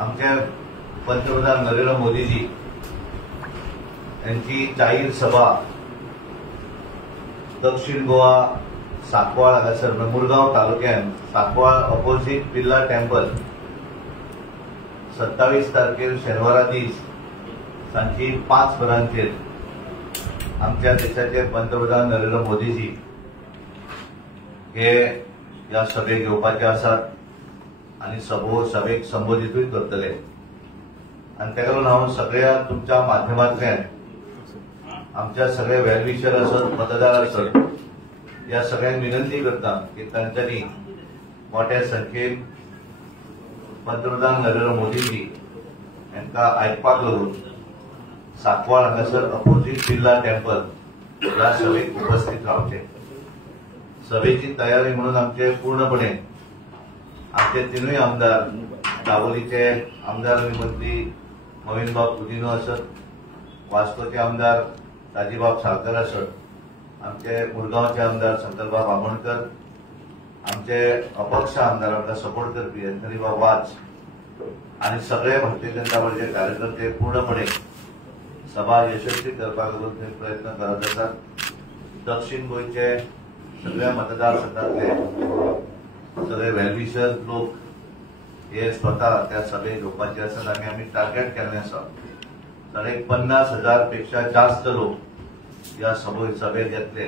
आमचे पंतप्रधान नरेंद्र मोदीजी यांची जाहीर सभा दक्षिण गोवा सांकवाळ हांगासर मुरगांव तालुक्यात सांकवाळ ऑपोजिट बिर्ला टेम्पल 27 तारखेर शेनवारा दीस सांची 5 वरांचेर आमच्या देशाचे पंतप्रधान नरेंद्र मोदीजी हे ह्या सभेक येवपाचे आसात आणि सभेक संबोधितूय करतले। आणि ताका लागून हांव सगळ्या तुमच्या माध्यमांतल्यान आमच्या सगळे वेलविशर आसत, मतदार आसत, या सगळ्यांक विनंती करता की तांच्यांनी मोठ्या संख्येन पंतप्रधान नरेंद्र मोदीजी यांका आयकपाक लागून सांकवाळ हांगासर अपोजिट बिर्ला टेम्पल ह्या सभेक उपस्थित रावचे। सभेची तयारी म्हणून आमचे पूर्णपणे आमचे तीनूय आमदार, दाबोलीचे आमदार आनी मंत्री मोहीनबाब कुदिनो आसत, वास्कोचे आमदार राजीबाब साळकर आसत, आमचे मुरगांवचे आमदार शंकरबाब आमोणकर, आमचे अपक्ष आमदार आमकां सपोर्ट करपी अंजनीबाब वाज आणि सगळे भारतीय जनता पार्टीचे कार्यकर्ते पूर्णपणे सभा यशस्वी करपाक लागून प्रयत्न करत आसात। दक्षिण गोंयचे सगळ्या मतदारसंघातले सगळे वेलविशर लोक हे स्वतः त्या सभेक येवपाचे आसात आणि आम्ही टार्गेट केल्लें आसा 50,000 पेक्षा जास्त लोक या सभेत येतले।